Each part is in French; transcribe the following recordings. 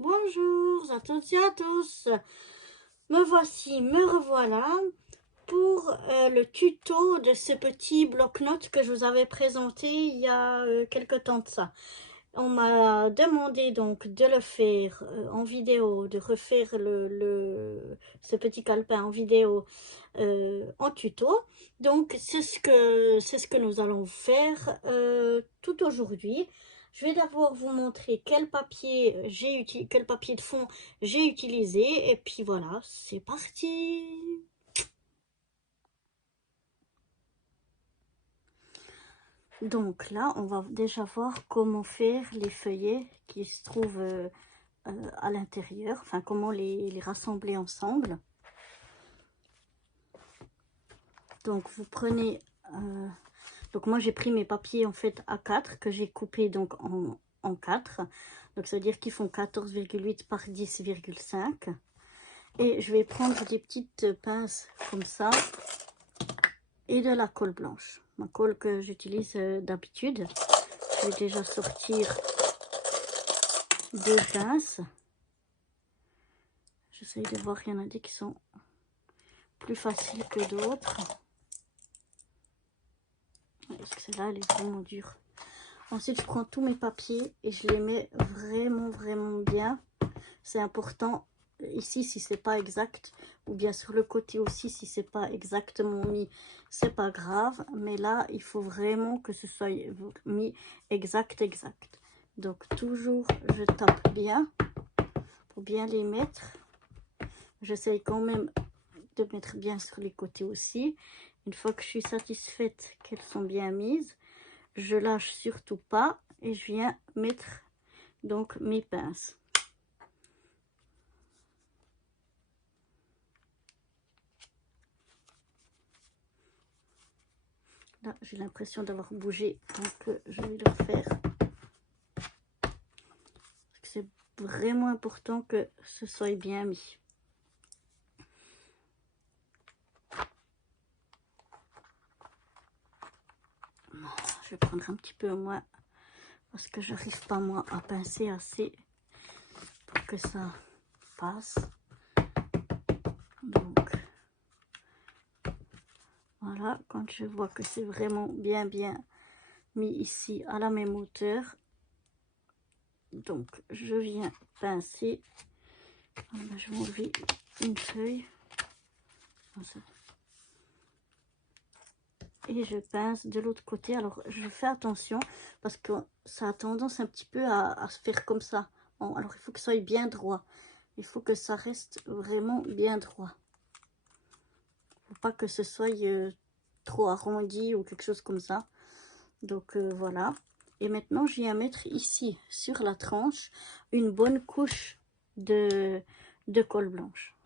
Bonjour à toutes et à tous, me revoilà pour le tuto de ce petit bloc-notes que je vous avais présenté il y a quelque temps de ça. On m'a demandé donc de le faire en vidéo, de refaire ce petit calepin en vidéo en tuto. Donc c'est ce que nous allons faire tout aujourd'hui. Je vais d'abord vous montrer quel papier de fond j'ai utilisé et puis voilà, c'est parti. Donc là, on va déjà voir comment faire les feuillets qui se trouvent à l'intérieur, enfin comment les rassembler ensemble. Donc vous prenez, donc moi j'ai pris mes papiers en fait A4 que j'ai coupé donc en 4. Donc ça veut dire qu'ils font 14,8 par 10,5. Et je vais prendre des petites pinces comme ça et de la colle blanche. Ma colle que j'utilise d'habitude. Je vais déjà sortir 2 pinces. J'essaye de voir, il y en a des qui sont plus faciles que d'autres. Parce que celle-là, elle est vraiment dure. Ensuite, je prends tous mes papiers et je les mets vraiment bien. C'est important ici si c'est pas exact, ou bien sur le côté aussi si c'est pas exactement mis, c'est pas grave. Mais là, il faut vraiment que ce soit mis exact. Donc toujours, je tape bien pour bien les mettre. J'essaye quand même de mettre bien sur les côtés aussi. Une fois que je suis satisfaite qu'elles sont bien mises, je lâche surtout pas et je viens mettre donc mes pinces. Là, j'ai l'impression d'avoir bougé, donc je vais le refaire. C'est vraiment important que ce soit bien mis. Je vais prendre un petit peu moins parce que j'arrive pas moi à pincer assez pour que ça passe. Donc voilà, quand je vois que c'est vraiment bien mis ici à la même hauteur, donc je viens pincer. Voilà, je vais enlever une feuille et je pince de l'autre côté. Alors je fais attention parce que ça a tendance un petit peu à se faire comme ça. Bon, alors il faut que ça soit bien droit, il faut que ça reste vraiment bien droit. Faut pas que ce soit trop arrondi ou quelque chose comme ça. Donc voilà. Et maintenant je viens mettre ici sur la tranche une bonne couche de colle blanche.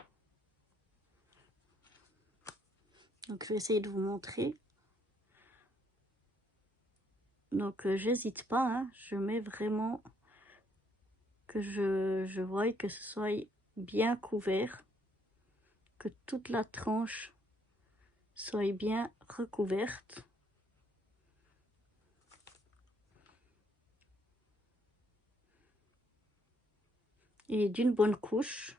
Donc je vais essayer de vous montrer. Donc j'hésite pas, hein, je mets vraiment que je voie que ce soit bien couvert, que toute la tranche soit bien recouverte. Et d'une bonne couche,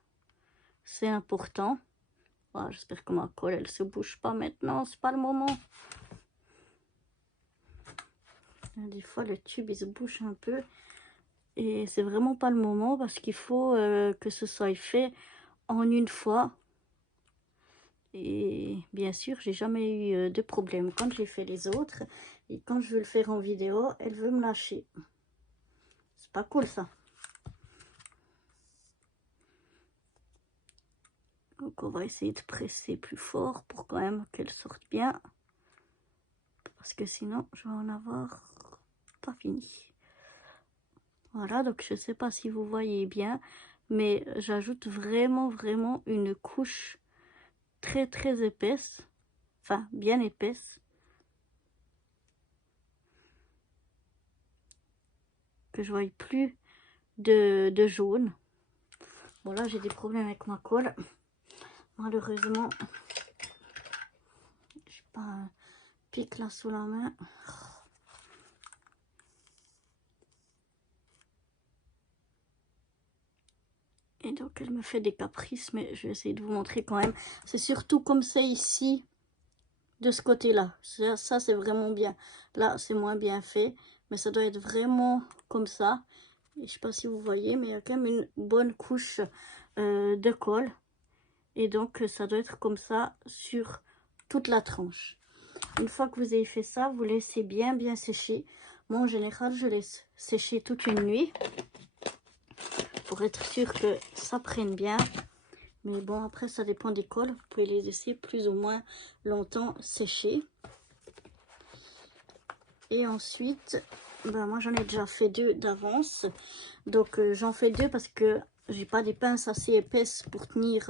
c'est important. Voilà, j'espère que ma colle elle se bouge pas maintenant, c'est pas le moment. Des fois le tube il se bouge un peu et c'est vraiment pas le moment parce qu'il faut que ce soit fait en une fois. Et bien sûr, j'ai jamais eu de problème quand j'ai fait les autres. Et quand je veux le faire en vidéo, elle veut me lâcher. C'est pas cool ça. Donc on va essayer de presser plus fort pour quand même qu'elle sorte bien. Parce que sinon, je vais en avoir pas fini. Voilà, donc je sais pas si vous voyez bien. Mais j'ajoute vraiment une couche très épaisse. Enfin, bien épaisse. Que je voie plus de jaune. Bon là, j'ai des problèmes avec ma colle. Malheureusement, j'ai pas un pic là sous la main. Et donc elle me fait des caprices, mais je vais essayer de vous montrer quand même. C'est surtout comme c'est ici, de ce côté-là. Ça c'est vraiment bien. Là, c'est moins bien fait, mais ça doit être vraiment comme ça. Et je sais pas si vous voyez, mais il y a quand même une bonne couche de colle. Et donc, ça doit être comme ça sur toute la tranche. Une fois que vous avez fait ça, vous laissez bien sécher. Moi, en général, je laisse sécher toute une nuit pour être sûr que ça prenne bien. Mais bon, après, ça dépend des colles. Vous pouvez les laisser plus ou moins longtemps sécher. Et ensuite, ben moi, j'en ai déjà fait 2 d'avance. Donc, j'en fais 2 parce que j'ai pas des pinces assez épaisses pour tenir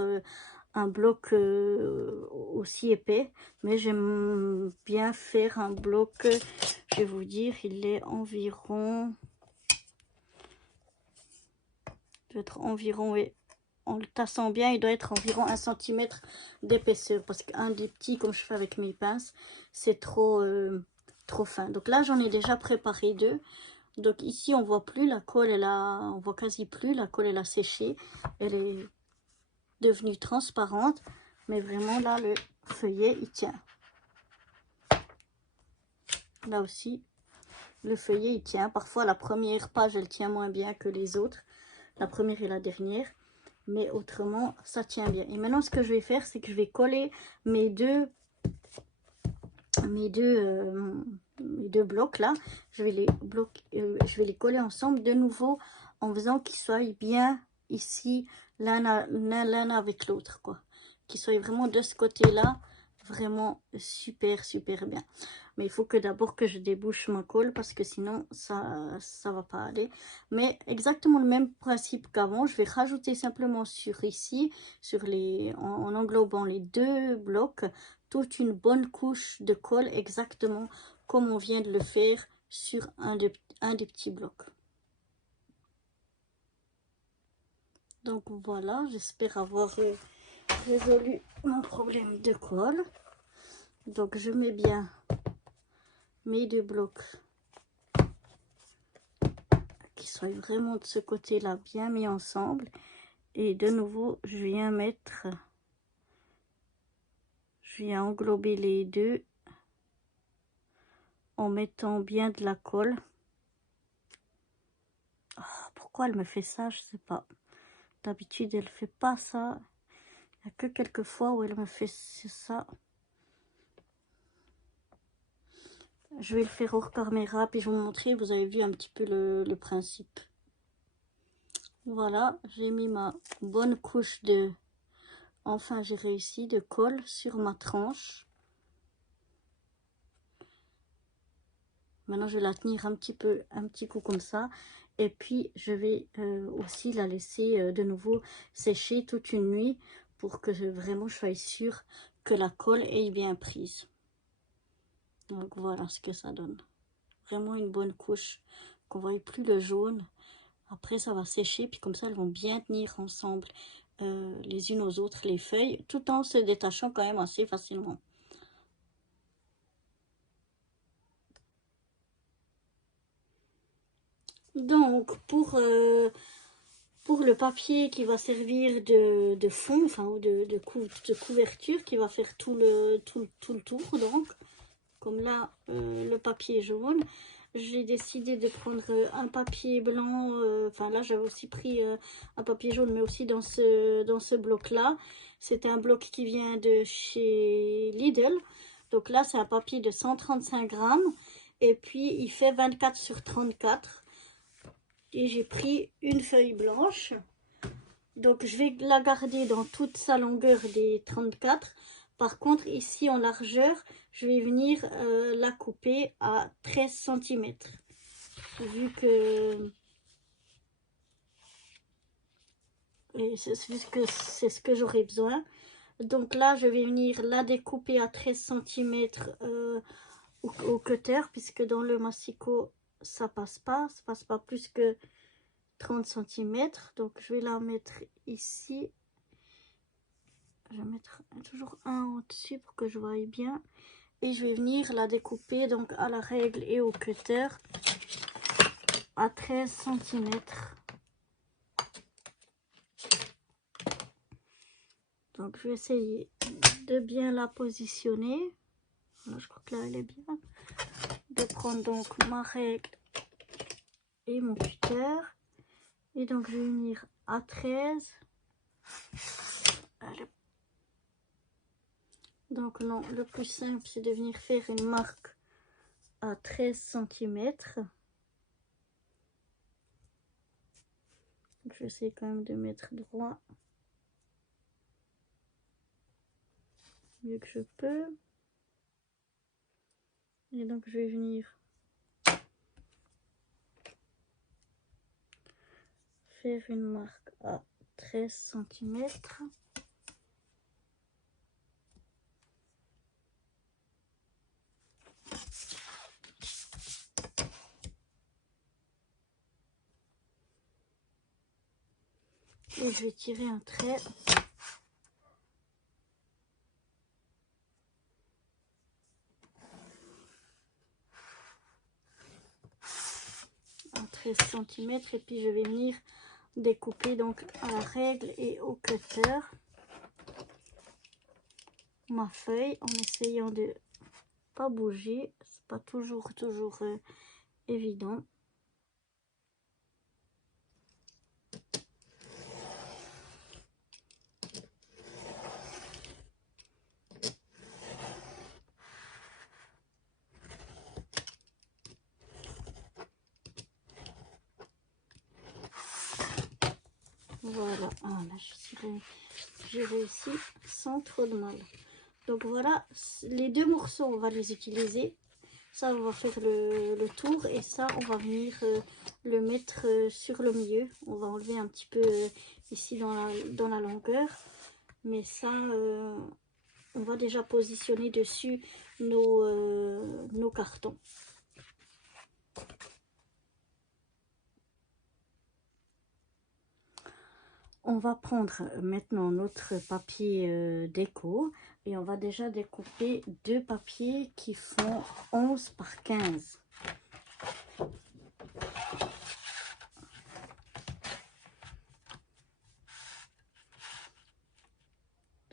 un bloc aussi épais. Mais j'aime bien faire un bloc, je vais vous dire, il est environ... Il doit être environ, oui, en le tassant bien, il doit être environ 1 cm d'épaisseur. Parce qu'un des petits, comme je fais avec mes pinces, c'est trop fin. Donc là, j'en ai déjà préparé 2. Donc ici, on voit plus la colle, on voit quasi plus, la colle elle a séché. Elle est devenue transparente. Mais vraiment là, le feuillet, il tient. Là aussi, le feuillet, il tient. Parfois, la première page, elle tient moins bien que les autres. La première et la dernière. Mais autrement, ça tient bien. Et maintenant, ce que je vais faire, c'est que je vais coller mes deux blocs là. Je vais les coller ensemble de nouveau en faisant qu'ils soient bien ici l'un avec l'autre, quoi. Qu'ils soient vraiment de ce côté-là, vraiment super bien. Mais il faut que d'abord que je débouche ma colle parce que sinon ça va pas aller. Mais exactement le même principe qu'avant, je vais rajouter simplement sur ici, en englobant les 2 blocs, toute une bonne couche de colle, exactement comme on vient de le faire sur un des petits blocs. Donc voilà, j'espère avoir résolu mon problème de colle. Donc je mets bien mes 2 blocs qui soient vraiment de ce côté-là bien mis ensemble. Et de nouveau, je viens englober les 2 en mettant bien de la colle. Oh, pourquoi elle me fait ça, je sais pas. D'habitude, elle fait pas ça. Il n'y a que quelques fois où elle me fait ça. Je vais le faire hors caméra, puis je vais vous montrer. Vous avez vu un petit peu le principe. Voilà, j'ai mis ma bonne couche de... Enfin, j'ai réussi de colle sur ma tranche. Maintenant, je vais la tenir un petit coup comme ça. Et puis, je vais aussi la laisser de nouveau sécher toute une nuit pour que vraiment je sois sûre que la colle est bien prise. Donc, voilà ce que ça donne. Vraiment une bonne couche, qu'on ne voit plus le jaune. Après, ça va sécher, puis comme ça, elles vont bien tenir ensemble les unes aux autres, les feuilles, tout en se détachant quand même assez facilement. Donc, pour le papier qui va servir de fond, enfin, ou de couverture, qui va faire tout le tour, donc, comme là, le papier jaune, j'ai décidé de prendre un papier blanc, enfin là j'avais aussi pris un papier jaune, mais aussi dans ce bloc-là. C'est un bloc qui vient de chez Lidl. Donc là, c'est un papier de 135 grammes. Et puis, il fait 24 sur 34. Et j'ai pris une feuille blanche. Donc, je vais la garder dans toute sa longueur des 34. Par contre, ici en largeur, je vais venir la couper à 13 cm. Vu que c'est ce que j'aurai besoin. Donc là, je vais venir la découper à 13 cm au cutter, puisque dans le massicot, ça passe pas plus que 30 cm. Donc je vais la mettre ici. Je vais mettre toujours un au-dessus pour que je voie bien. Et je vais venir la découper donc à la règle et au cutter à 13 cm. Donc je vais essayer de bien la positionner. Voilà, je crois que là elle est bien. De prendre donc ma règle et mon cutter. Et donc je vais venir à 13. Allez. Donc non, le plus simple c'est de venir faire une marque à 13 cm. Je vais essayer quand même de mettre droit mieux que je peux. Et donc je vais venir faire une marque à 13 cm. Et je vais tirer un trait. À 13 cm. Et puis je vais venir découper donc à la règle et au cutter ma feuille en essayant de pas bouger. C'est pas toujours évident. Voilà, ah, là j'ai réussi sans trop de mal. Donc voilà, les deux morceaux on va les utiliser. Ça on va faire le tour et ça on va venir le mettre sur le milieu. On va enlever un petit peu ici dans la longueur. Mais ça on va déjà positionner dessus nos cartons. On va prendre maintenant notre papier déco et on va déjà découper deux papiers qui font 11 par 15.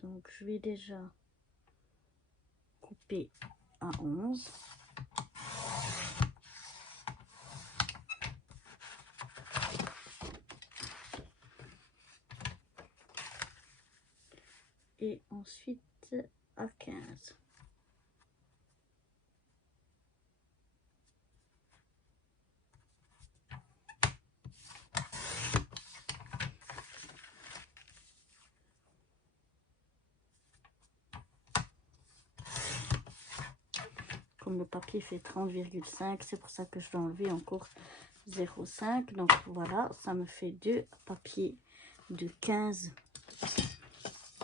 Donc je vais déjà couper à 11. Et ensuite à 15. Comme le papier fait 30,5, c'est pour ça que je vais enlever encore 0,5. Donc voilà, ça me fait deux papiers de 15,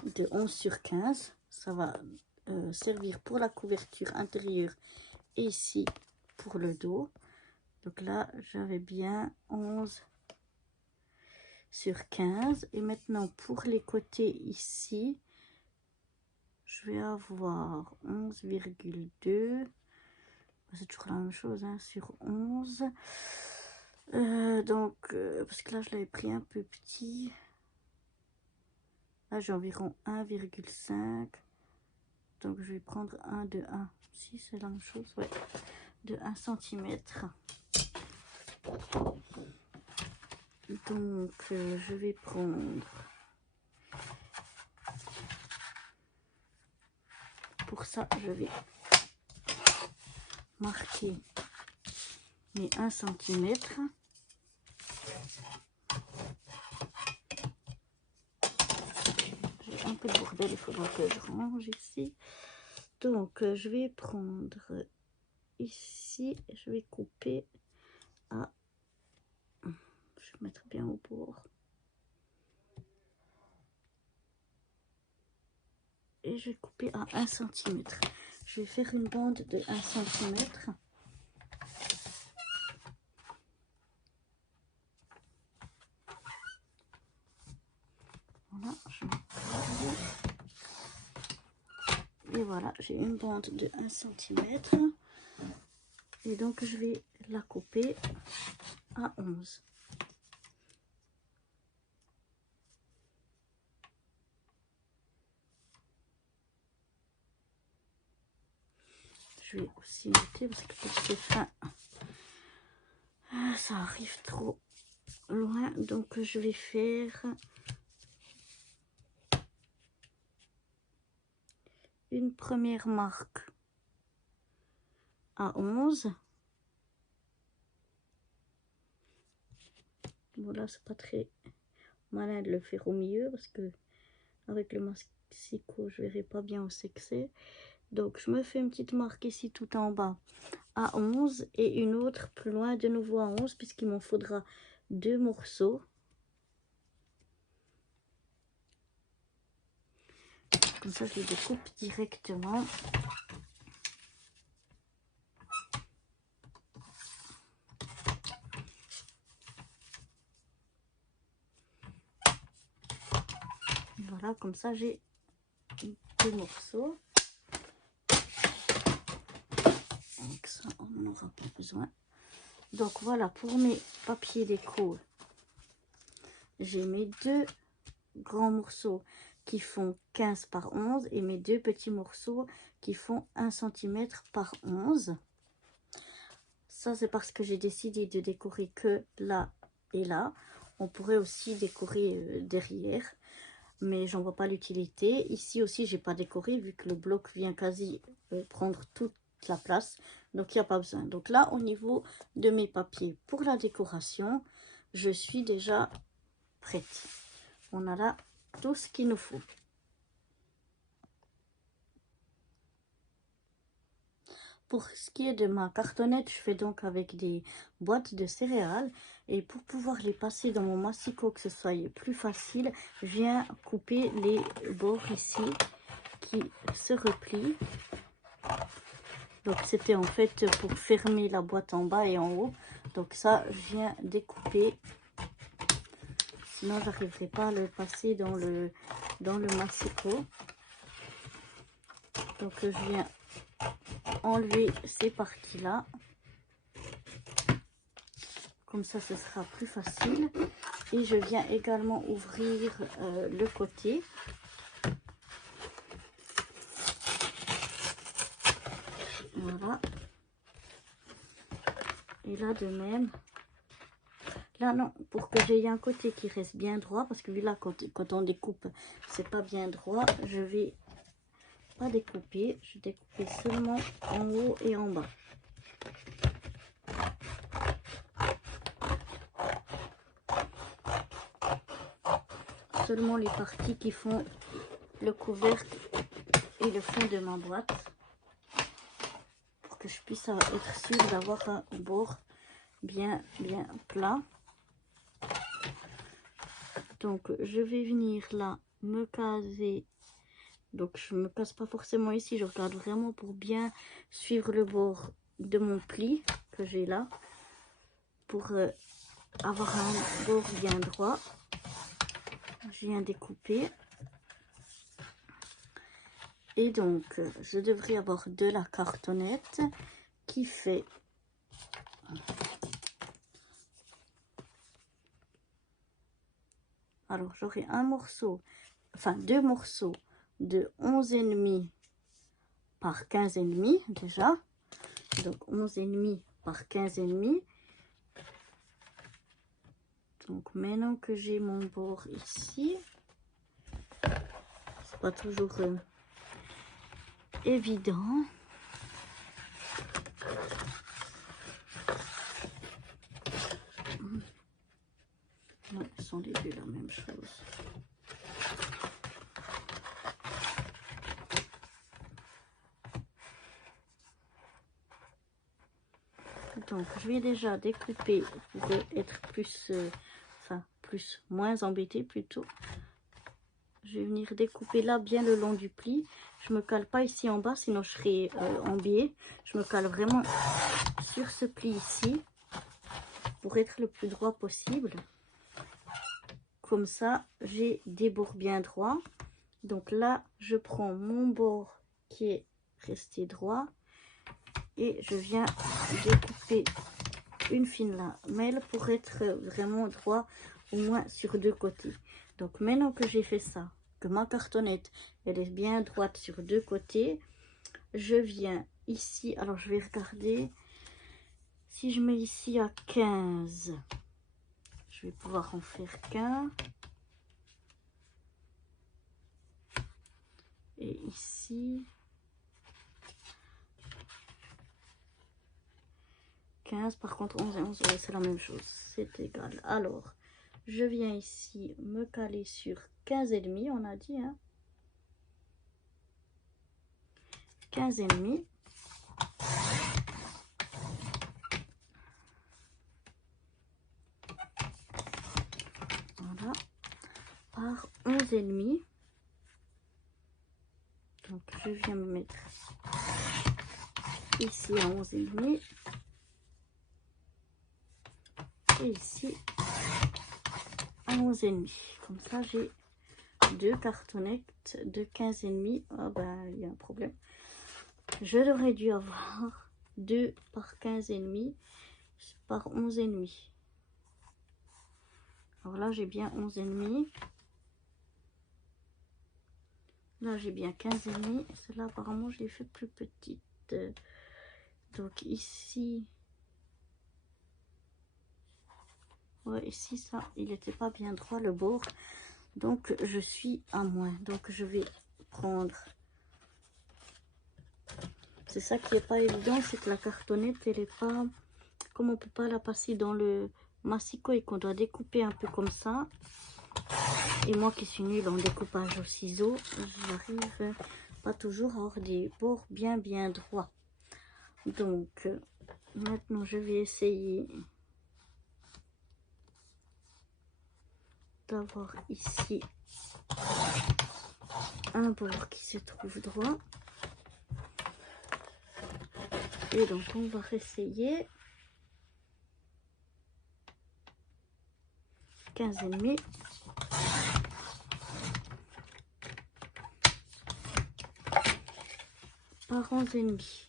de 11 sur 15. Ça va servir pour la couverture intérieure et ici pour le dos. Donc là j'avais bien 11 sur 15. Et maintenant pour les côtés ici, je vais avoir 11,2. C'est toujours la même chose hein, sur 11. Parce que là je l'avais pris un peu petit. Là j'ai environ 1,5. Donc je vais prendre un de 1. Si c'est la même chose, ouais. De 1 cm. Donc je vais prendre, pour ça je vais marquer mes 1 cm. J'ai un peu de bordel, il faudra que je range ici. Donc je vais prendre ici, je vais couper à, je vais mettre bien au bord. Et je vais couper à 1 cm. Je vais faire une bande de 1 cm. Voilà, et voilà, j'ai une bande de 1 cm. Et donc je vais la couper à 11. je vais aussi noter parce que pour ces fins, ça arrive trop loin. Donc je vais faire une première marque à 11. Voilà, c'est pas très malin de le faire au milieu parce que avec le massicot, je verrai pas bien où c'est que c'est. Donc je me fais une petite marque ici tout en bas à 11 et une autre plus loin de nouveau à 11 puisqu'il m'en faudra 2 morceaux. Comme ça, je les découpe directement. Voilà, comme ça, j'ai 2 morceaux. Donc ça, on n'en aura pas besoin. Donc voilà, pour mes papiers déco, j'ai mes 2 grands morceaux qui font 15 par 11 et mes 2 petits morceaux qui font 1 cm par 11. Ça, c'est parce que j'ai décidé de décorer que là et là. On pourrait aussi décorer derrière, mais j'en vois pas l'utilité. Ici aussi, j'ai pas décoré vu que le bloc vient quasi prendre toute la place. Donc, il n'y a pas besoin. Donc là, au niveau de mes papiers pour la décoration, je suis déjà prête. On a là tout ce qu'il nous faut. Pour ce qui est de ma cartonnette, je fais donc avec des boîtes de céréales. Et pour pouvoir les passer dans mon massicot, que ce soit plus facile, je viens couper les bords ici qui se replient. Donc c'était en fait pour fermer la boîte en bas et en haut. Donc ça, je viens découper. Sinon, j'arriverai pas à le passer dans le massicot. Donc je viens enlever ces parties là, comme ça ce sera plus facile. Et je viens également ouvrir le côté. Voilà, et là de même, là non, pour que j'ai un côté qui reste bien droit, parce que là quand on découpe c'est pas bien droit, je vais pas découper, je découpe seulement en haut et en bas. Seulement les parties qui font le couvercle et le fond de ma boîte, pour que je puisse être sûre d'avoir un bord bien plat. Donc je vais venir là me caser. Donc je me casse pas forcément ici, je regarde vraiment pour bien suivre le bord de mon pli que j'ai là, pour avoir un bord bien droit. Je viens découper. Et donc je devrais avoir de la cartonnette qui fait alors j'aurai un morceau, enfin 2 morceaux de 11,5 par 15,5 déjà. Donc 11,5 par 15,5. Donc maintenant que j'ai mon bord ici, c'est pas toujours évident. Non, ils sont les deux la même chose. Donc je vais déjà découper pour être plus, moins embêtée plutôt. Je vais venir découper là bien le long du pli. Je me cale pas ici en bas, sinon je serai en biais. Je me cale vraiment sur ce pli ici pour être le plus droit possible. Comme ça, j'ai des bords bien droits. Donc là, je prends mon bord qui est resté droit et je viens découper une fine lamelle pour être vraiment droit au moins sur 2 côtés. Donc maintenant que j'ai fait ça, que ma cartonnette elle est bien droite sur 2 côtés, je viens ici, alors je vais regarder. Si je mets ici à 15, je vais pouvoir en faire qu'un. Et ici, 15, par contre 11 et 11, ouais, c'est la même chose, c'est égal. Alors, je viens ici me caler sur 15 et demi, on a dit, hein. 15 et demi. Voilà. Par 11 et demi. Donc, je viens me mettre ici à 11 et demi. Et ici à 11 et demi. Comme ça, j'ai deux cartonnettes de 15 et demi. Ah ben, il y a un problème. Je devrais dû avoir 2 par 15 et demi par 11 et demi. Alors là, j'ai bien 11 et demi. Là, j'ai bien 15 et demi. Celle-là, apparemment, je l'ai fait plus petite. Donc ici, ouais, ici, ça, il n'était pas bien droit le bord. Donc, je suis à moins. Donc, je vais prendre. C'est ça qui n'est pas évident, c'est que la cartonnette, elle est pas. Comme on peut pas la passer dans le massicot et qu'on doit découper un peu comme ça. Et moi qui suis nulle en découpage au ciseau, j'arrive pas toujours à avoir des bords bien droits. Donc, maintenant, je vais essayer d'avoir ici un bord qui se trouve droit. Et donc, on va essayer 15 et demi. Par 11 et demi.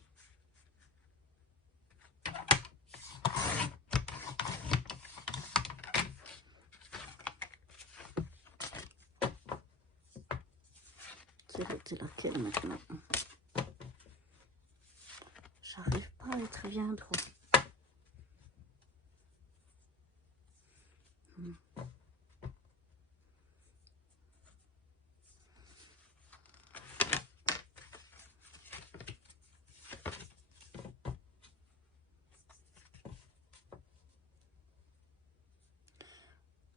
C'est laquelle maintenant? J'arrive pas à être bien droit.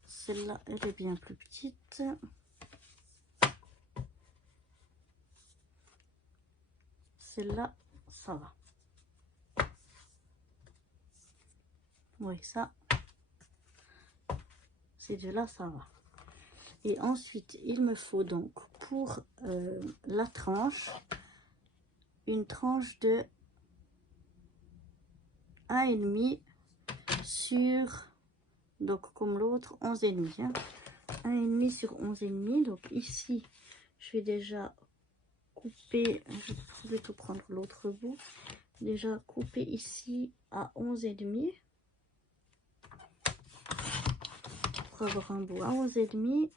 Celle-là, elle est bien plus petite. Celle-là, ça va. Oui, ça, ces deux-là, ça va. Et ensuite, il me faut donc pour la tranche, une tranche de 1,5 sur, donc comme l'autre, 11,5. Hein. 1,5 sur 11,5. Donc ici, je vais déjà couper, je vais plutôt prendre l'autre bout. Déjà couper ici à 11,5. Pour avoir un bout à 11,5.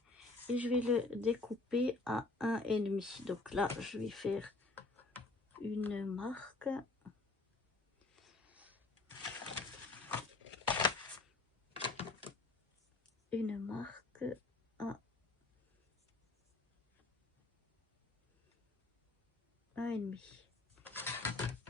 Et je vais le découper à 1,5. Donc là, je vais faire une marque. Une marque à 1,5.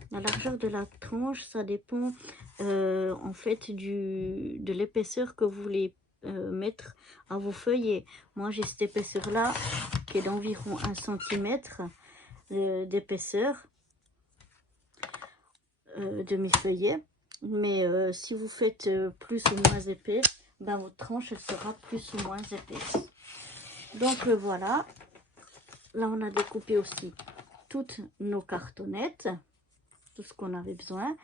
La largeur de la tranche, ça dépend en fait de l'épaisseur que vous voulez mettre à vos feuillets. Moi, j'ai cette épaisseur-là qui est d'environ 1 cm d'épaisseur de mes feuillets. Mais si vous faites plus ou moins épais, ben, votre tranche elle sera plus ou moins épaisse. Donc voilà, là on a découpé aussi toutes nos cartonnettes, tout ce qu'on avait besoin.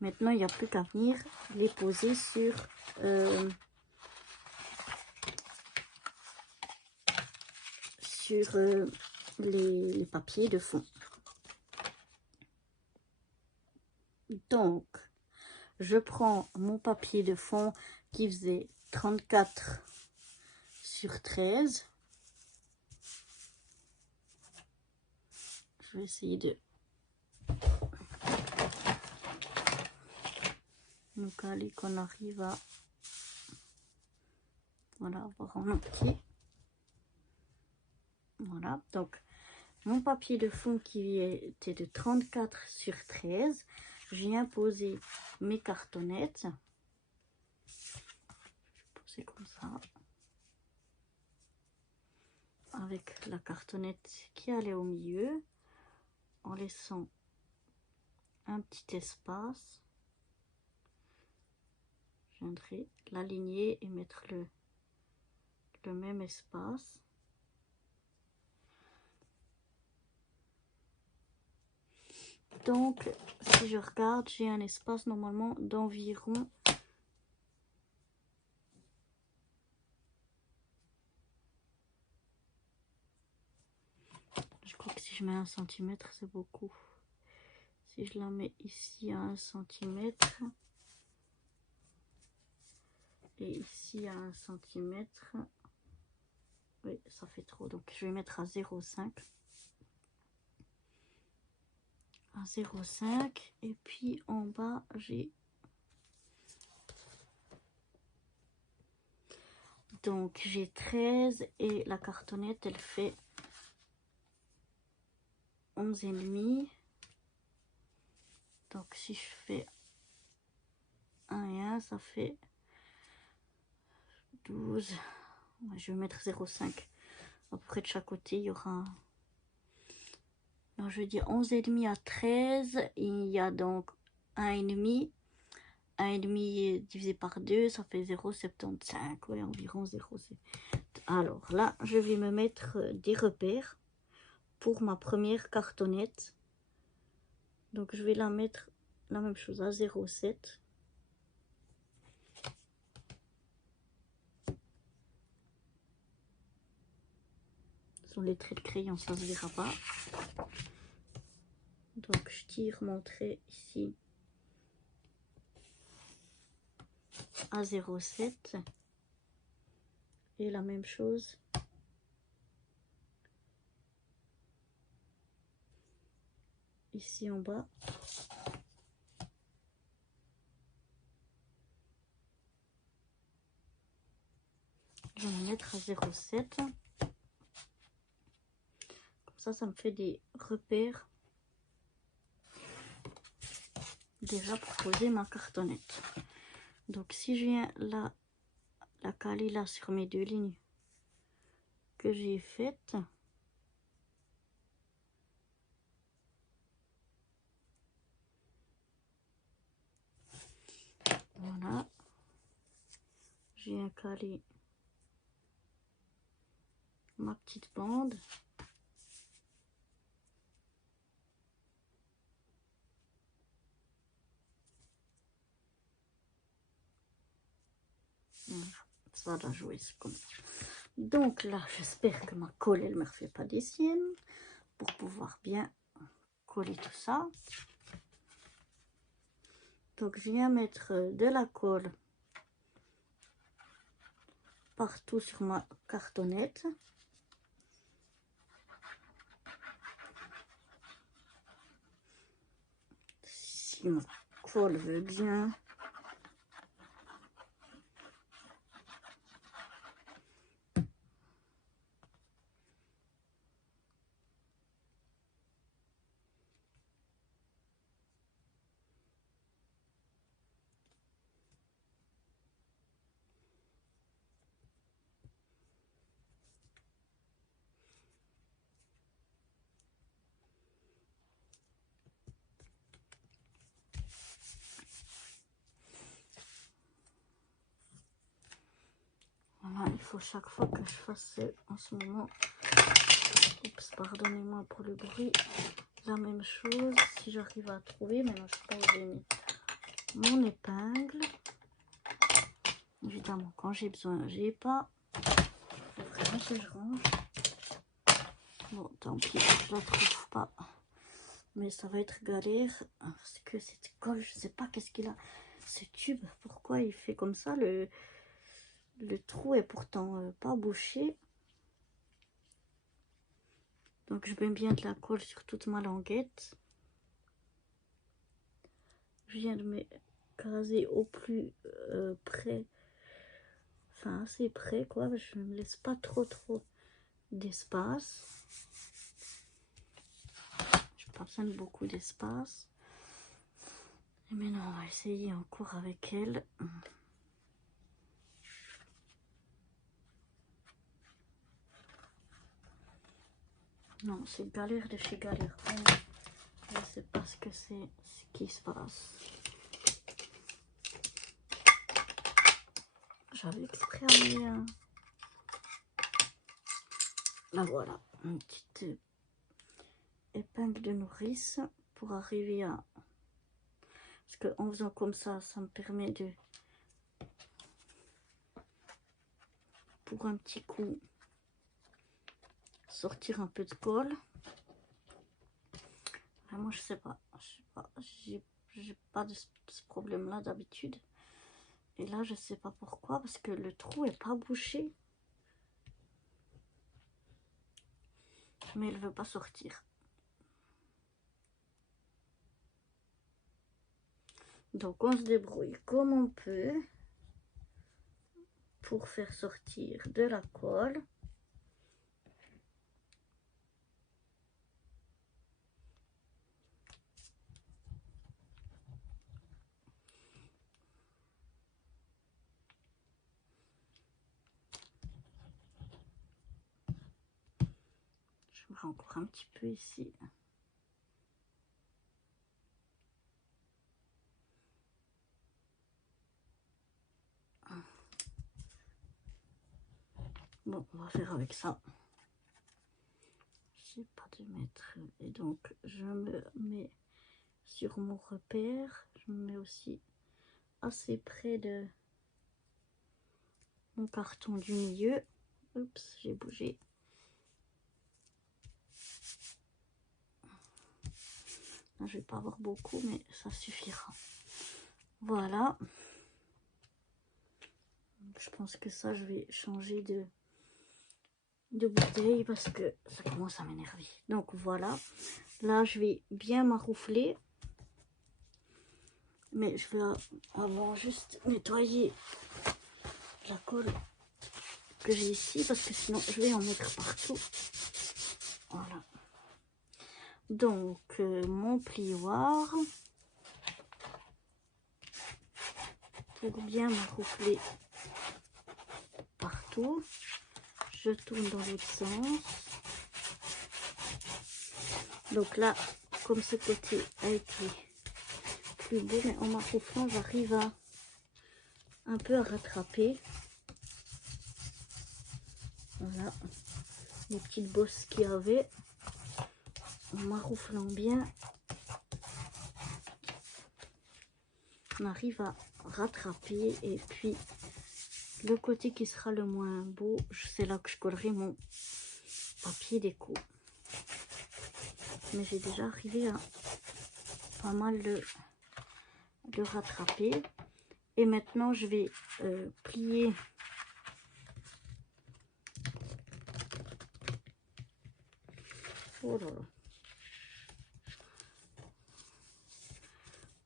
Maintenant il n'y a plus qu'à venir les poser sur les papiers de fond. Donc je prends mon papier de fond qui faisait 34 sur 13. Je vais essayer de Donc allez, qu'on arrive à voilà, avoir en entier. Voilà, donc mon papier de fond qui était de 34 sur 13, je viens poser mes cartonnettes. Poser comme ça. Avec la cartonnette qui allait au milieu, en laissant un petit espace. Je viendrai l'aligner et mettre le même espace. Donc, si je regarde, j'ai un espace normalement d'environ je crois que si je mets 1 cm, c'est beaucoup. Si je la mets ici à 1 cm et ici à 1 cm, oui, ça fait trop. Donc, je vais mettre à 0,5. À 0,5 et puis en bas, j'ai donc j'ai 13 et la cartonnette, elle fait 11,5. Donc, si je fais 1 et 1, ça fait 12. Je vais mettre 0,5. Après, de chaque côté, il y aura... Alors, je vais dire 11,5 à 13. Il y a donc 1,5. 1,5 divisé par 2, ça fait 0,75. Oui, environ 0,7. Alors là, je vais me mettre des repères pour ma première cartonnette. Donc, je vais la mettre la même chose à 0,7. Sur les traits de crayon, ça se verra pas. Donc, je tire mon trait ici à 0,7. Et la même chose ici en bas. Je vais me mettre à 0,7. Comme ça me fait des repères déjà pour poser ma cartonnette. Donc si je viens là, la caler là sur mes 2 lignes que j'ai faites, voilà, je viens caler ma petite bande. Voilà, ça va jouer comme ça. Donc là, j'espère que ma colle, elle me refait pas des siennes pour pouvoir bien coller tout ça. Donc je viens mettre de la colle partout sur ma cartonnette. Si ma colle veut bien. Voilà, il faut chaque fois que je fasse en ce moment, oups, pardonnez-moi pour le bruit, la même chose. Si j'arrive à trouver, maintenant je sais pas où j'ai mis mon épingle. Évidemment, quand j'ai besoin, j'ai pas. Il faut vraiment que je range. Bon, tant pis, je la trouve pas. Mais ça va être galère. Parce que cette colle, je sais pas qu'est-ce qu'il a. Ce tube, pourquoi il fait comme ça? Le trou est pourtant pas bouché. Donc je mets bien de la colle sur toute ma languette. Je viens de caser au plus près, enfin assez près quoi, je ne me laisse pas trop d'espace. J'ai pas besoin de beaucoup d'espace. Et maintenant on va essayer encore avec elle. Non, c'est galère de chez galère. Je ne sais pas ce que c'est, ce qui se passe. J'avais exprès amené un... Là voilà, une petite épingle de nourrice pour arriver à... Parce qu'en faisant comme ça me permet de... Pour un petit coup, sortir un peu de colle. Moi je sais pas, j'ai pas de ce problème là d'habitude. Et là je sais pas pourquoi, parce que le trou est pas bouché. Mais elle veut pas sortir. Donc on se débrouille comme on peut pour faire sortir de la colle. Je mets encore un petit peu ici. Bon, on va faire avec ça. J'ai pas de mètre. Et donc, je me mets sur mon repère. Je me mets aussi assez près de mon carton du milieu. Oups, j'ai bougé. Là, je vais pas avoir beaucoup, mais ça suffira. Voilà. Je pense que ça, je vais changer de bouteille parce que ça commence à m'énerver. Donc voilà, là je vais bien maroufler, mais je vais avant juste nettoyer la colle que j'ai ici parce que sinon je vais en mettre partout. Voilà, donc mon plioir pour bien maroufler partout. Je tourne dans l'autre sens. Donc là, comme ce côté a été plus beau, mais en marouflant, j'arrive à un peu à rattraper. Voilà, les petites bosses qu'il y avait. En marouflant bien, on arrive à rattraper. Et puis, le côté qui sera le moins beau, c'est là que je collerai mon papier déco. Mais j'ai déjà arrivé à pas mal le rattraper. Et maintenant, je vais plier oh là là.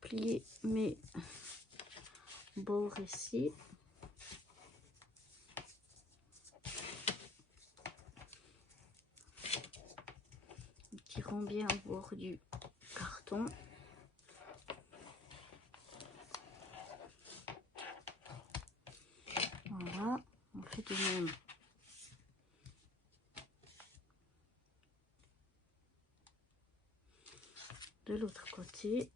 Plier mes bords ici. Tirons bien au bord du carton. Voilà, on fait de même. De l'autre côté.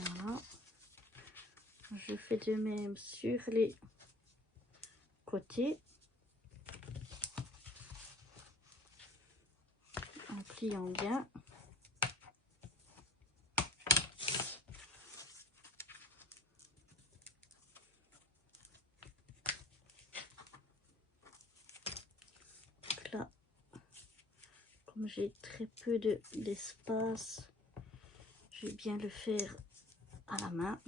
Voilà. Je fais de même sur les côtés. En pliant bien. Là, comme j'ai très peu d'espace, je vais bien le faire à la main.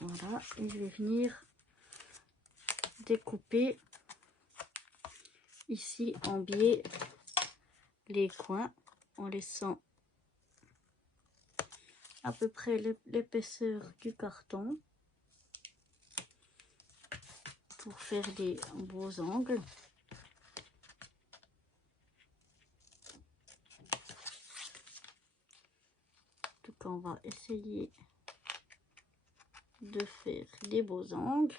Voilà, et je vais venir découper ici en biais les coins en laissant à peu près l'épaisseur du carton pour faire des beaux angles. En tout cas, on va essayer de faire des beaux angles.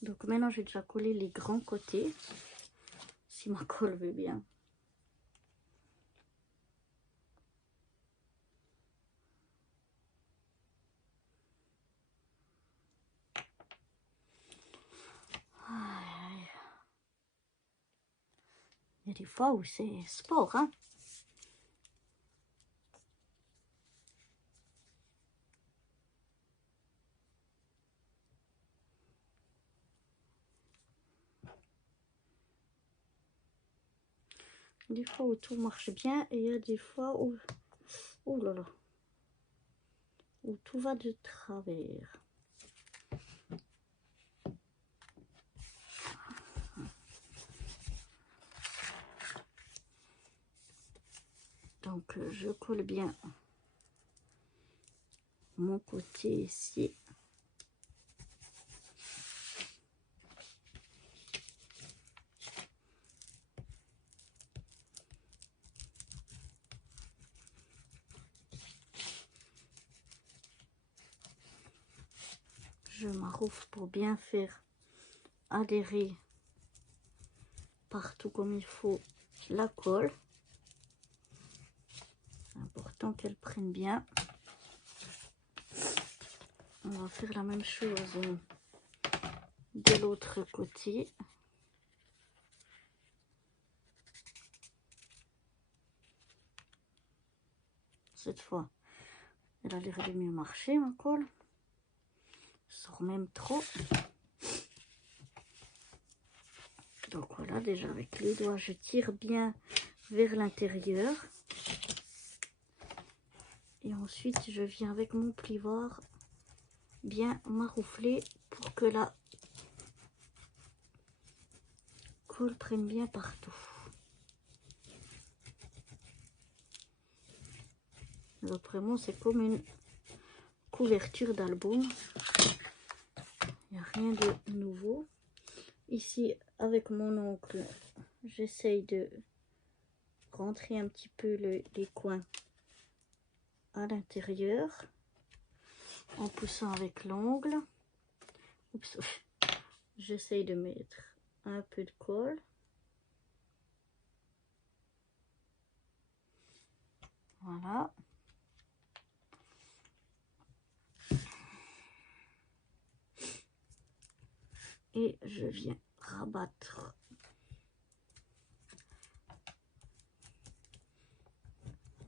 Donc maintenant, j'ai déjà collé les grands côtés, si ma colle veut bien. Il y a des fois où c'est sport, hein. Des fois où tout marche bien et il y a des fois où, oh là là, où tout va de travers. Donc je colle bien mon côté ici. Je m'arroufle pour bien faire adhérer partout comme il faut la colle. C'est important qu'elle prenne bien. On va faire la même chose de l'autre côté. Cette fois, elle a l'air de mieux marcher, ma colle. Sort même trop. Donc voilà, déjà avec les doigts, je tire bien vers l'intérieur. Et ensuite, je viens avec mon plioir bien m'arroufler pour que la colle prenne bien partout. Vraiment, c'est comme une couverture d'album. Il n'y a rien de nouveau. Ici, avec mon oncle, j'essaye de rentrer un petit peu les coins à l'intérieur en poussant avec l'ongle. J'essaye de mettre un peu de colle. Voilà. Et je viens rabattre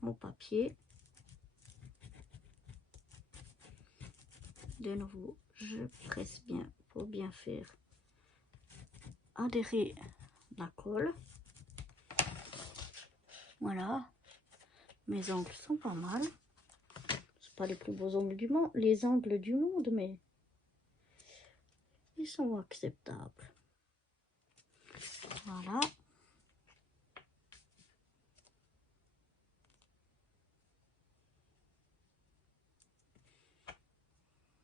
mon papier. De nouveau, je presse bien pour bien faire adhérer la colle. Voilà. Mes angles sont pas mal. C'est pas les plus beaux angles du monde, mais ils sont acceptables. Voilà.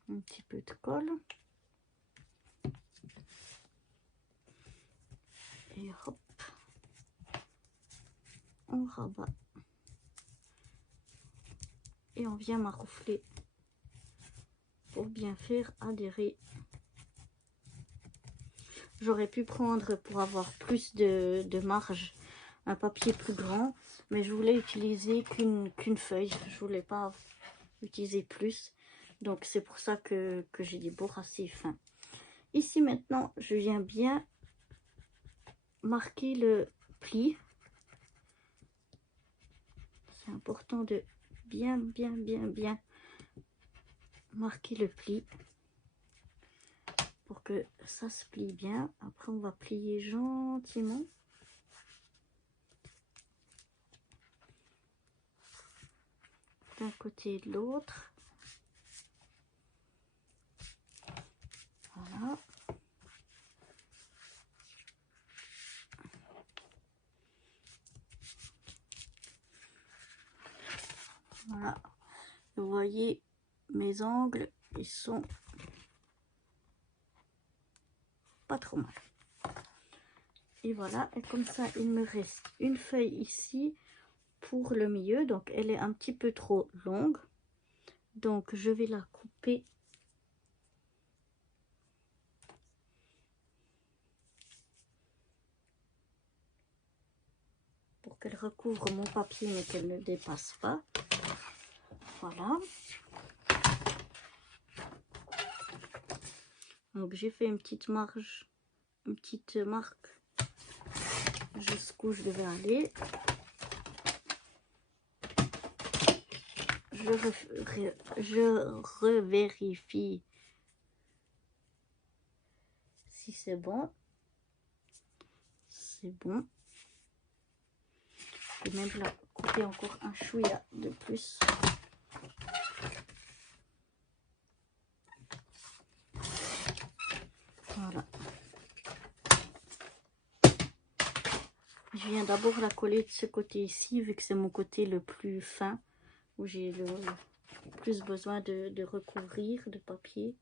Un petit peu de colle. Et hop. On rabat. Et on vient m'arroufler pour bien faire adhérer. J'aurais pu prendre, pour avoir plus de marge, un papier plus grand, mais je voulais utiliser qu'une feuille. Je voulais pas utiliser plus. Donc c'est pour ça que j'ai dit bord assez fin. Ici maintenant, je viens bien marquer le pli. C'est important de bien marquer le pli. pour que ça se plie bien. Après, on va plier gentiment. D'un côté et de l'autre. Voilà. Voilà. Vous voyez, mes angles, ils sont pas trop mal. Et voilà, et comme ça, il me reste une feuille ici pour le milieu. Donc, elle est un petit peu trop longue. Donc, je vais la couper. Pour qu'elle recouvre mon papier, mais qu'elle ne dépasse pas. Voilà. Donc, j'ai fait une petite marge, une petite marque jusqu'où je devais aller. Je revérifie si c'est bon. C'est bon. Je vais même la couper encore un chouïa de plus. Voilà. Je viens d'abord la coller de ce côté ici, vu que c'est mon côté le plus fin, où j'ai le plus besoin de recouvrir de papier.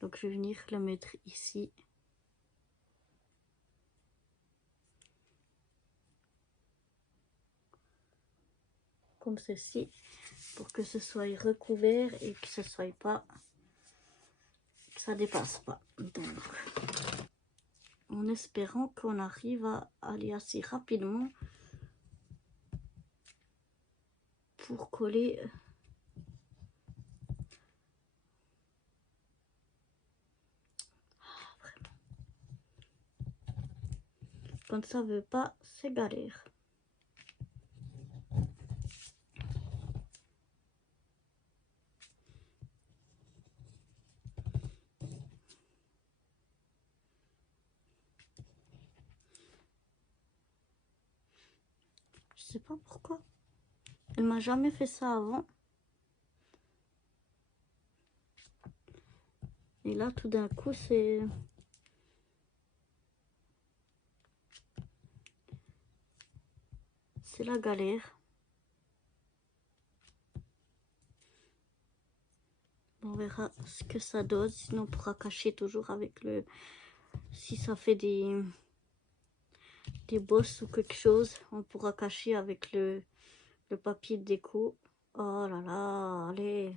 Donc je vais venir le mettre ici. Comme ceci, pour que ce soit recouvert et que ce soit pas, que ça dépasse pas. Donc, en espérant qu'on arrive à aller assez rapidement pour coller. Quand ça veut pas, c'est galère. Je sais pas pourquoi. Elle m'a jamais fait ça avant. Et là, tout d'un coup, c'est la galère. On verra ce que ça donne. Sinon, on pourra cacher toujours avec le... Si ça fait des bosses ou quelque chose, on pourra cacher avec le papier de déco. Oh là là, allez.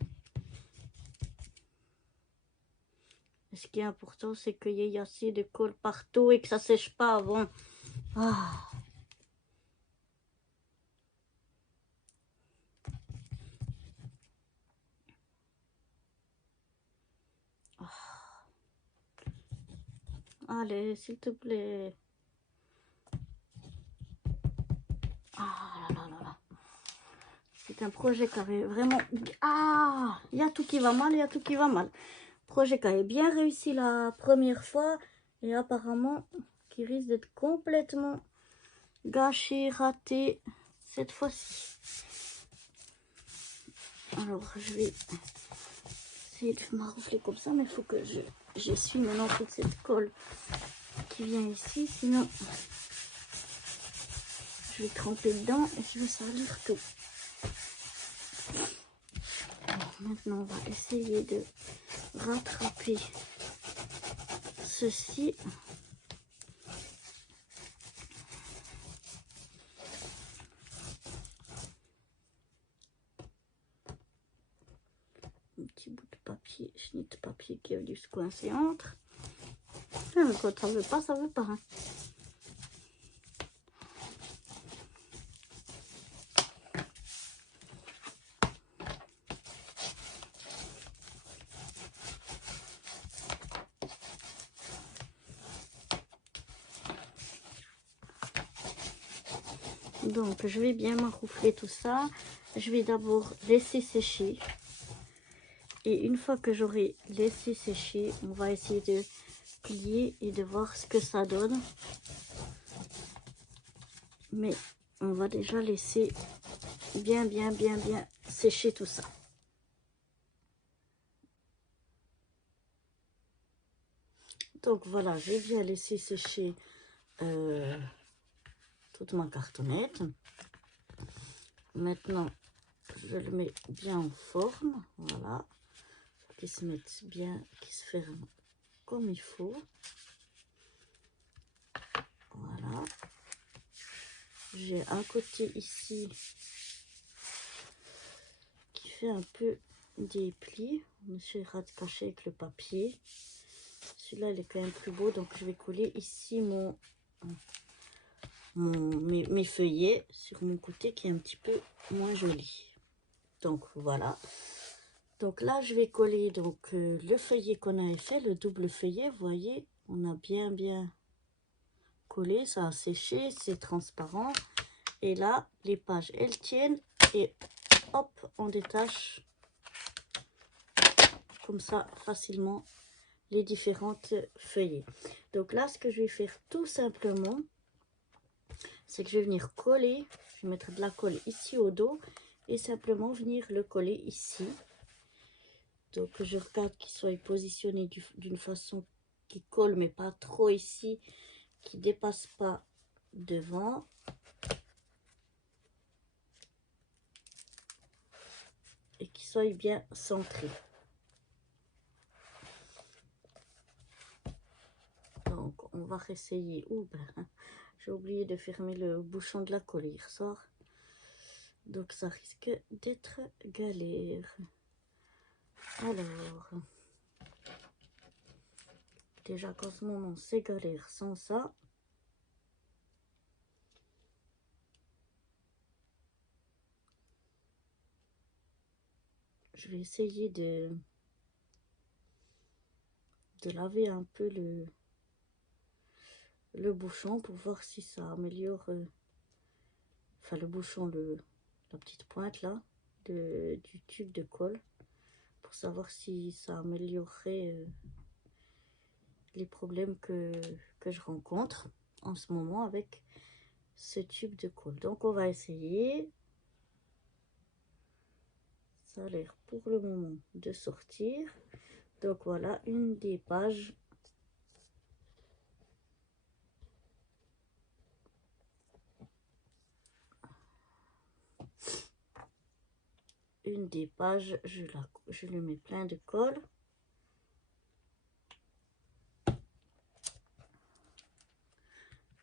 Et ce qui est important, c'est qu'il y ait assez de colle partout et que ça sèche pas avant. Ah. Allez, s'il te plaît. Ah là là là là. C'est un projet qui avait vraiment... Ah, il y a tout qui va mal, il y a tout qui va mal. Projet qui avait bien réussi la première fois et apparemment qui risque d'être complètement gâché, raté cette fois-ci. Alors, je vais essayer de m'arroufler comme ça, mais il faut que j'essuie maintenant toute cette colle qui vient ici, sinon je vais tremper dedans et je vais salir tout. Alors, maintenant, on va essayer de rattraper ceci. Un petit bout de papier, chenille de papier qui a dû se coincer entre. Ah, mais quand ça veut pas, ça veut pas. Hein. Donc, je vais bien m'arroufler tout ça. Je vais d'abord laisser sécher. Et une fois que j'aurai laissé sécher, on va essayer de plier et de voir ce que ça donne. Mais on va déjà laisser bien sécher tout ça. Donc voilà, j'ai bien laissé sécher toute ma cartonnette. Maintenant, je le mets bien en forme, voilà, qu'il se mette bien, qu'il se ferme comme il faut. Voilà. J'ai un côté ici qui fait un peu des plis. On essaiera de cacher avec le papier. Celui-là, il est quand même plus beau, donc je vais coller ici mes feuillets sur mon côté qui est un petit peu moins joli. Donc voilà. Donc là, je vais coller donc le feuillet qu'on avait fait, le double feuillet. Vous voyez, on a bien collé, ça a séché, c'est transparent. Et là, les pages, elles tiennent et hop, on détache comme ça facilement les différentes feuillets. Donc là, ce que je vais faire tout simplement, c'est que je vais venir coller, je vais mettre de la colle ici au dos et simplement venir le coller ici. Donc je regarde qu'il soit positionné d'une façon qui colle mais pas trop ici, qui dépasse pas devant. Et qui soit bien centré. Donc on va réessayer. Ouh, ben, j'ai oublié de fermer le bouchon de la colle, il ressort. Donc ça risque d'être galère. Alors, déjà qu'en ce moment c'est galère sans ça. Je vais essayer de laver un peu le bouchon pour voir si ça améliore, enfin le bouchon, la petite pointe là du tube de colle, pour savoir si ça améliorerait les problèmes que je rencontre en ce moment avec ce tube de colle. Donc on va essayer. Ça a l'air pour le moment de sortir. Donc voilà une des pages. Une des pages, je lui mets plein de colle.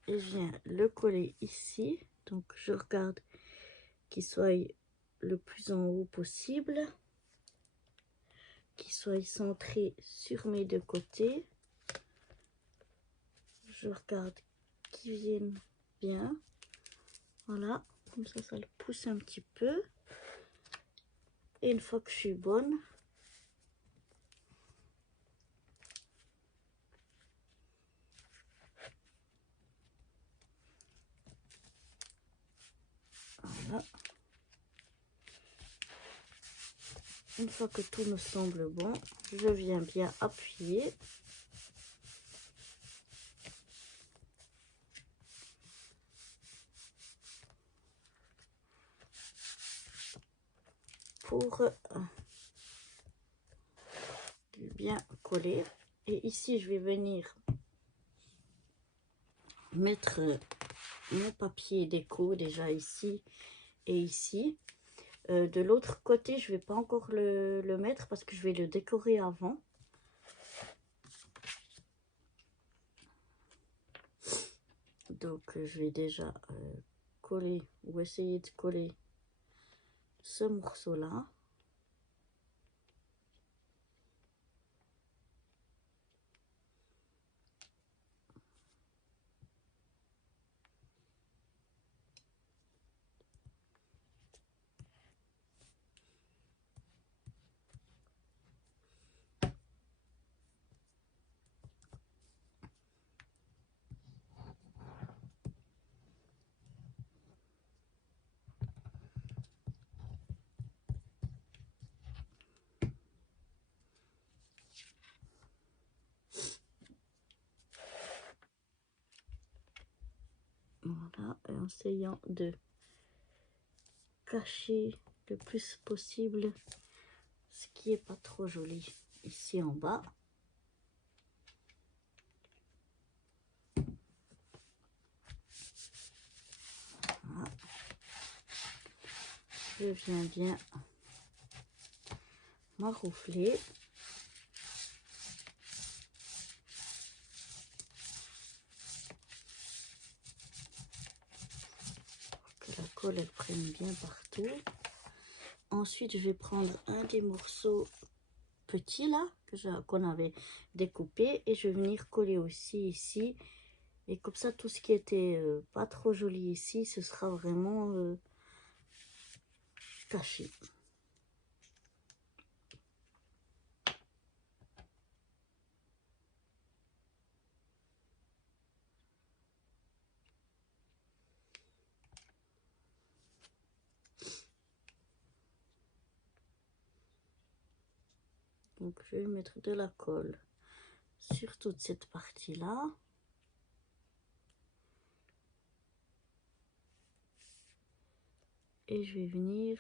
Et je viens le coller ici. Donc je regarde qu'il soit le plus en haut possible. Qu'il soit centré sur mes deux côtés. Je regarde qu'il vienne bien. Voilà, comme ça le pousse un petit peu. Et une fois que je suis bonne, voilà. Une fois que tout me semble bon, je viens bien appuyer. Pour bien coller. Et ici, je vais venir mettre mon papier déco déjà ici et ici. De l'autre côté, je vais pas encore le mettre parce que je vais le décorer avant. Donc, je vais déjà coller ou essayer de coller ce morceau-là. Voilà, et en essayant de cacher le plus possible ce qui est pas trop joli ici en bas. Voilà. Je viens bien maroufler. Pour que la colle elle prenne bien partout. Ensuite, je vais prendre un des morceaux petits là qu'on avait découpé et je vais venir coller aussi ici. Et comme ça, tout ce qui était pas trop joli ici, ce sera vraiment caché. Donc, je vais mettre de la colle sur toute cette partie-là. Et je vais venir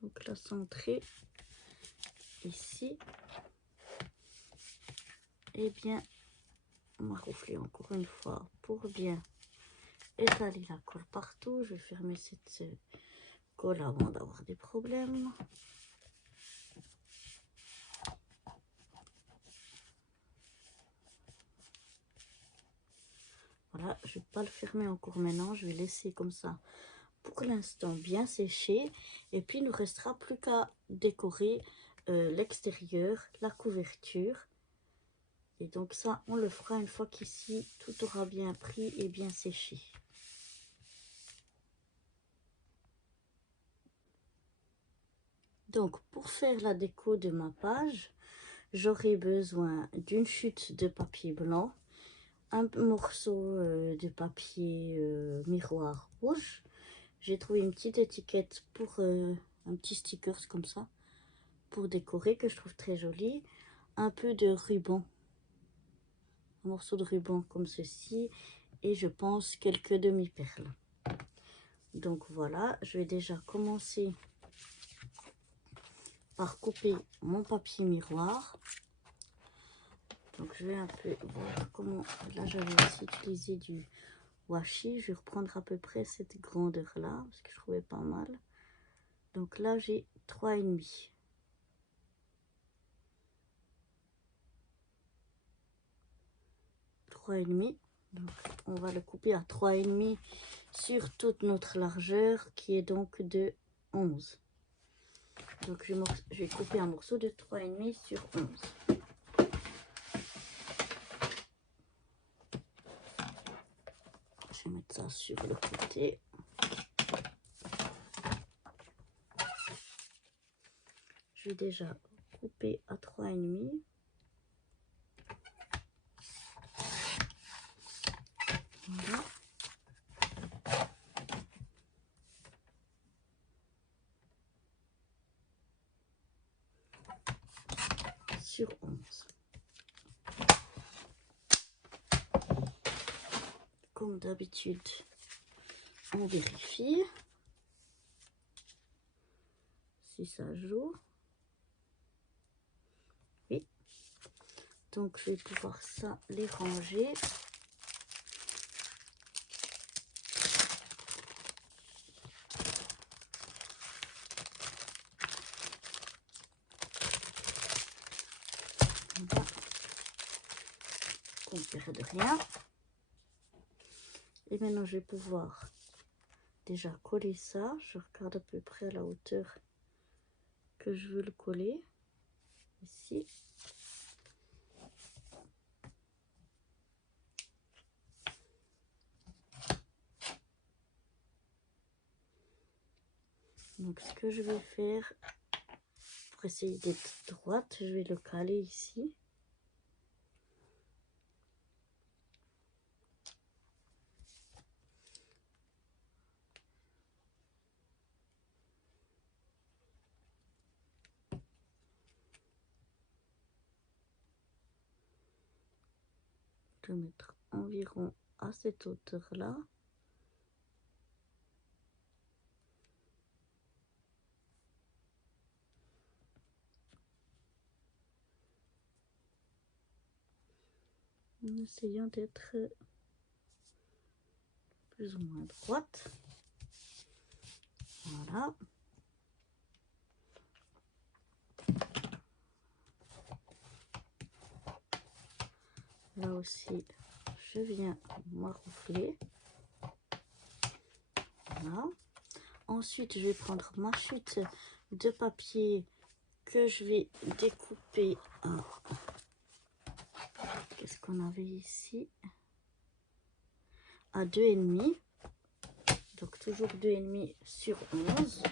donc la centrer ici. Et bien maroufler encore une fois pour bien étaler la colle partout. Je vais fermer cette colle avant d'avoir des problèmes. Voilà, je vais pas le fermer encore maintenant, je vais laisser comme ça pour l'instant bien sécher. Et puis il ne restera plus qu'à décorer l'extérieur, la couverture. Et donc ça, on le fera une fois qu'ici tout aura bien pris et bien séché. Donc pour faire la déco de ma page, j'aurai besoin d'une chute de papier blanc, un morceau de papier miroir rouge. J'ai trouvé une petite étiquette pour un petit sticker comme ça, pour décorer, que je trouve très joli. Un peu de ruban, un morceau de ruban comme ceci, et je pense quelques demi-perles. Donc voilà, je vais déjà commencer par couper mon papier miroir. Donc je vais un peu voir comment, là j'avais aussi utilisé du washi, je vais reprendre à peu près cette grandeur là, parce que je trouvais pas mal. Donc là j'ai 3,5. Donc on va le couper à 3,5 sur toute notre largeur qui est donc de 11. Donc je vais couper un morceau de 3,5 sur 11. Je vais mettre ça sur le côté. Je vais déjà couper à 3,5. Voilà. Sur 11. Comme d'habitude, on vérifie si ça joue. Oui. Donc je vais pouvoir ça les ranger. Voilà. Qu'on ne perde rien. Et maintenant je vais pouvoir déjà coller ça. Je regarde à peu près à la hauteur que je veux le coller. Ici. Donc ce que je vais faire pour essayer d'être droite, je vais le caler ici. de mettre environ à cette hauteur là. En essayant d'être plus ou moins droite. Voilà. Là aussi, je viens maroufler. Voilà. Ensuite, je vais prendre ma chute de papier que je vais découper. Qu'est-ce qu'on avait ici? À 2,5. Donc toujours 2,5 sur 11.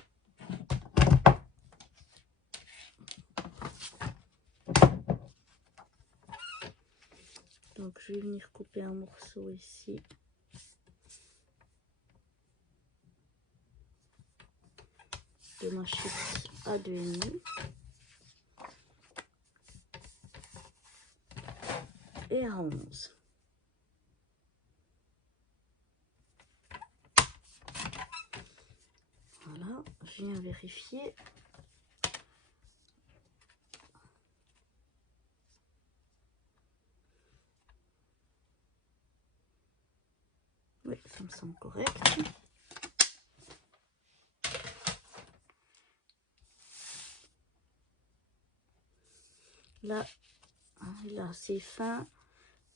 Donc je vais venir couper un morceau ici. De ma chute à 2,5. Et à 11. Voilà, je viens vérifier. Oui, ça me semble correct. Là, il est assez fin.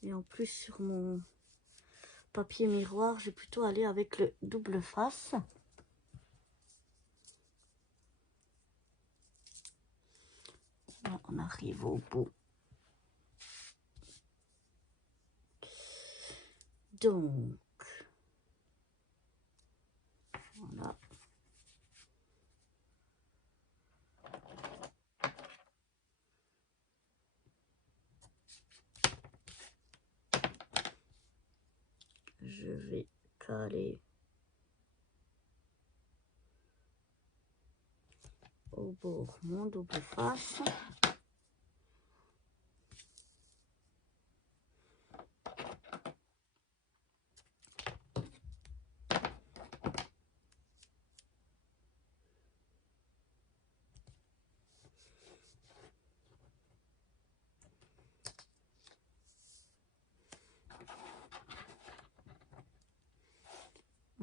Et en plus, sur mon papier miroir, je vais plutôt aller avec le double face. Là, on arrive au bout. Donc, voilà. Je vais caler au bord mon double face.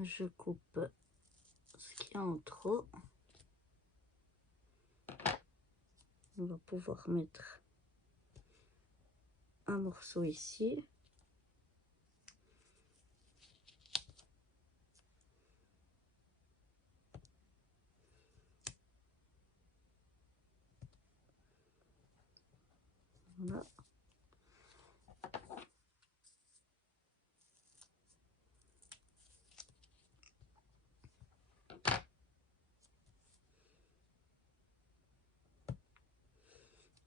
Je coupe ce qu'il y a en trop. On va pouvoir mettre un morceau ici. Voilà.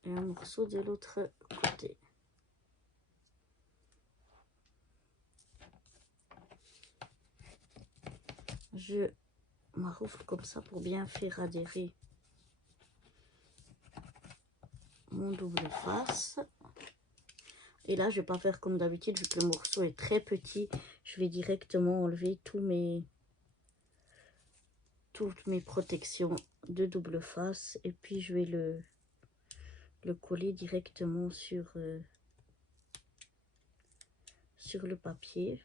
Et un morceau de l'autre côté. Je maroufle comme ça pour bien faire adhérer mon double face. Et là, je vais pas faire comme d'habitude, vu que le morceau est très petit. Je vais directement enlever toutes mes protections de double face. Et puis, je vais le coller directement sur le papier.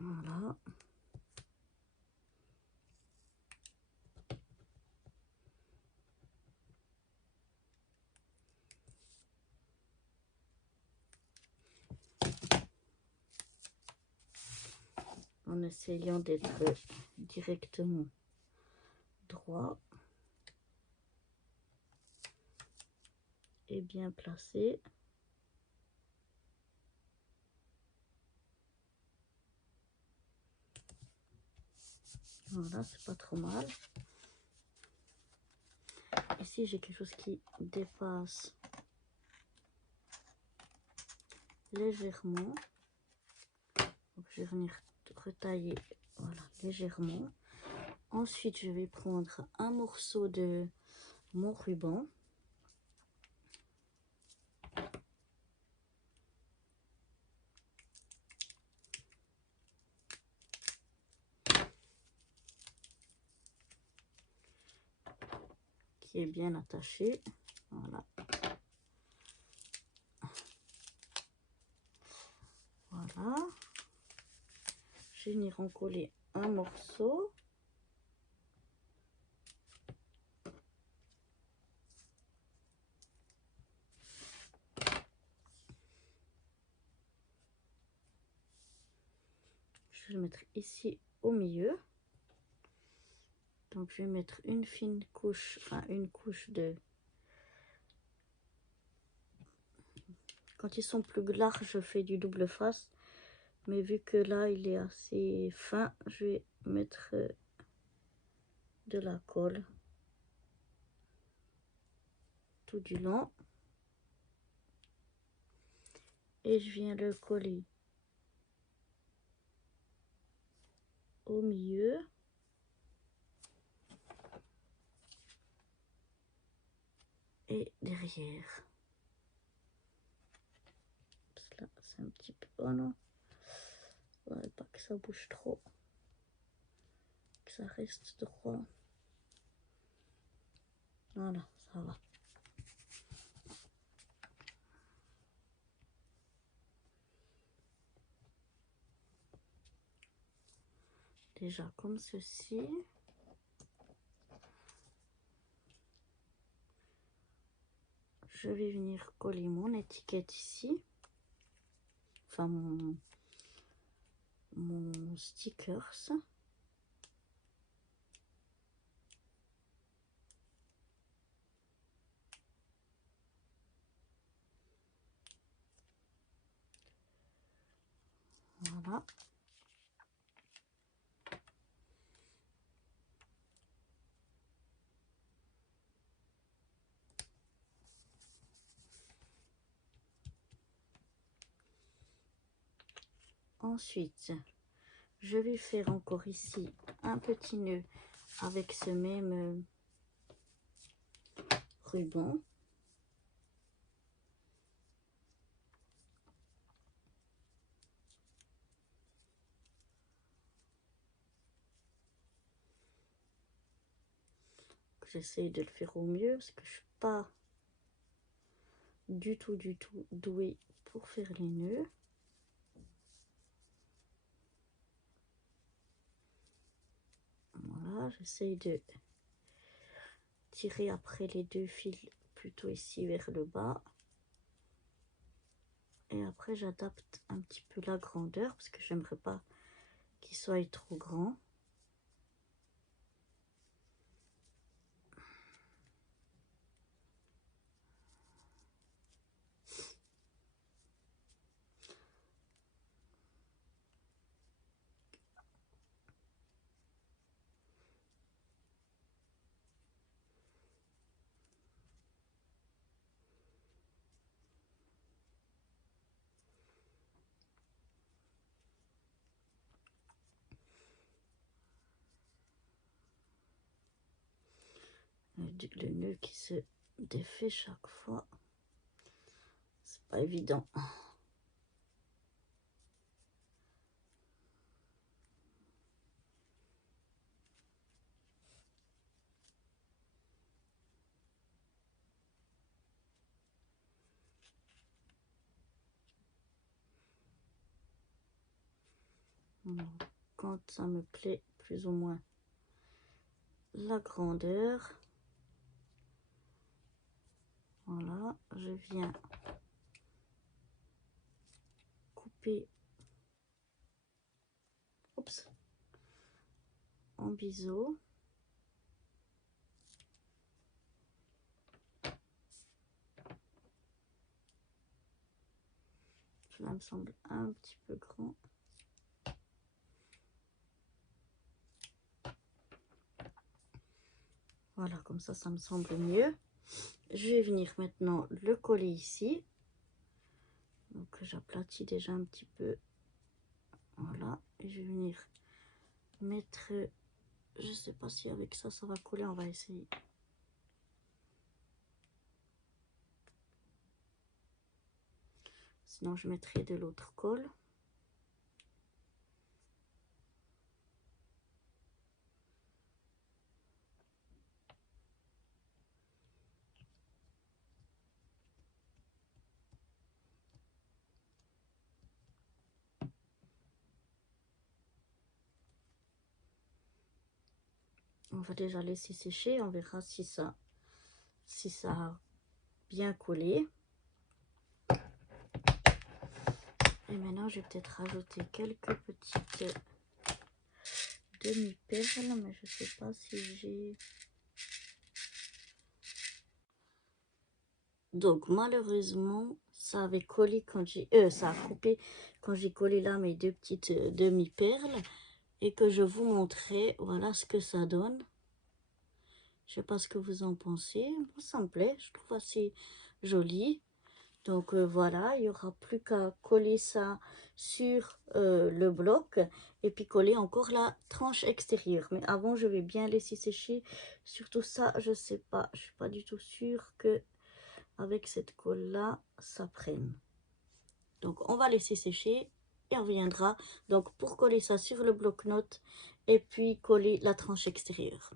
Voilà. En essayant d'être directement droit et bien placé. Voilà, c'est pas trop mal. Ici, j'ai quelque chose qui dépasse. légèrement. Donc, je vais venir retailler, voilà, légèrement. Ensuite, je vais prendre un morceau de mon ruban. Qui est bien attaché. Voilà. Voilà. Je vais venir en coller un morceau. Je vais le mettre ici au milieu. Donc je vais mettre une fine couche, enfin une couche de... Quand ils sont plus larges, je fais du double face. Mais vu que là, il est assez fin, je vais mettre de la colle tout du long. Et je viens le coller au milieu. Et derrière. Là, c'est un petit peu... Oh non. Ouais, pas que ça bouge trop. Que ça reste droit. Voilà, ça va. Déjà comme ceci. Je vais venir coller mon étiquette ici. Enfin, mon stickers. Voilà. Ensuite, je vais faire encore ici un petit nœud avec ce même ruban. J'essaye de le faire au mieux parce que je suis pas du tout douée pour faire les nœuds. Voilà, j'essaye de tirer après les deux fils plutôt ici vers le bas. Et après j'adapte un petit peu la grandeur parce que j'aimerais pas qu'il soit trop grand. Le nœud qui se défait chaque fois, c'est pas évident. Quand ça me plaît plus ou moins la grandeur, voilà, je viens couper, oups, en biseau. Cela me semble un petit peu grand. Voilà, comme ça me semble mieux. Je vais venir maintenant le coller ici. Donc j'aplatis déjà un petit peu. Voilà, et je vais venir mettre, je sais pas si avec ça ça va coller, on va essayer. Sinon je mettrai de l'autre colle. On va déjà laisser sécher, on verra si ça a bien collé. Et maintenant, je vais peut-être rajouter quelques petites demi-perles, mais je sais pas si j'ai... Donc, malheureusement, ça avait collé quand j'ai... ça a coupé quand j'ai collé là mes deux petites demi-perles. Et que je vous montrais, voilà ce que ça donne. Je sais pas ce que vous en pensez. Moi, ça me plaît, je trouve assez joli. Donc voilà, il n'y aura plus qu'à coller ça sur le bloc et puis coller encore la tranche extérieure. Mais avant, je vais bien laisser sécher. Surtout ça, je sais pas, je suis pas du tout sûre que avec cette colle là, ça prenne. Donc on va laisser sécher et on reviendra donc pour coller ça sur le bloc-notes et puis coller la tranche extérieure.